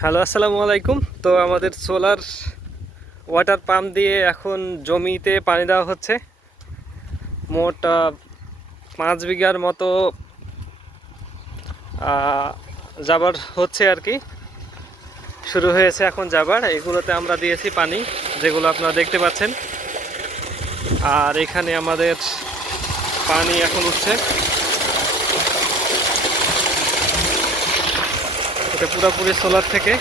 Hello, আসসালামু আলাইকুম। তো আমাদের সোলার ওয়াটার পাম্প দিয়ে এখন জমিতে পানি দেওয়া হচ্ছে। মোট 5 বিঘার মতো জাবার হচ্ছে আর কি, শুরু হয়েছে এখন জাবার। এগুলোতে আমরা দিয়েছি পানি, যেগুলো আপনারা দেখতে পাচ্ছেন। আর এখানে আমাদের পানি এখন উঠছে, এটা পুরোপুরি সোলার থেকে।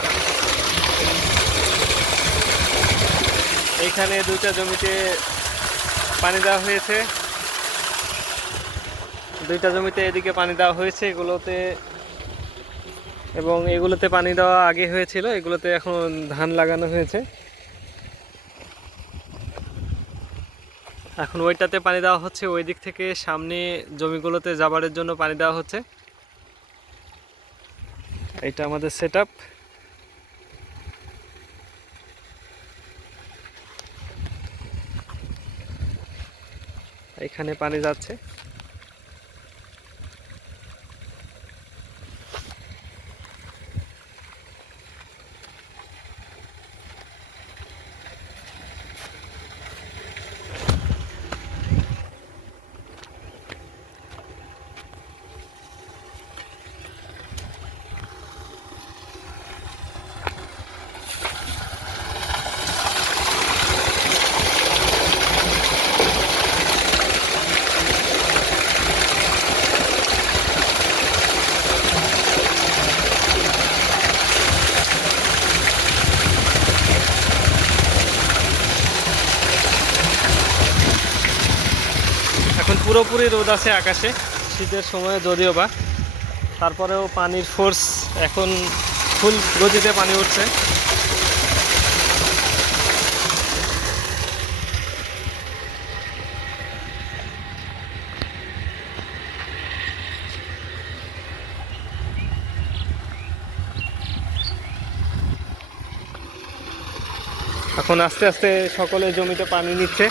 এইখানে দুইটা জমিতে পানি দেওয়া হয়েছে, এদিকে পানি দেওয়া হয়েছে এগুলোতে, এবং এগুলোতে পানি দেওয়া আগে হয়েছিল, এগুলোতে এখন ধান লাগানো হয়েছে। এখন ওইটাতে পানি দেওয়া হচ্ছে, ওই দিক থেকে সামনে জমিগুলোতে জাবারের জন্য পানি দেওয়া হচ্ছে। এটা আমাদের সেটআপ। এখানে পানি যাচ্ছে। এখন পুরোপুরি রোদ আছে আকাশে, শীতের সময়ে যদিও বা, তারপরেও পানির ফোর্স এখন ফুল গতিতে পানি উঠছে। এখন আস্তে আস্তে সকলে জমিতে পানি নিচ্ছে।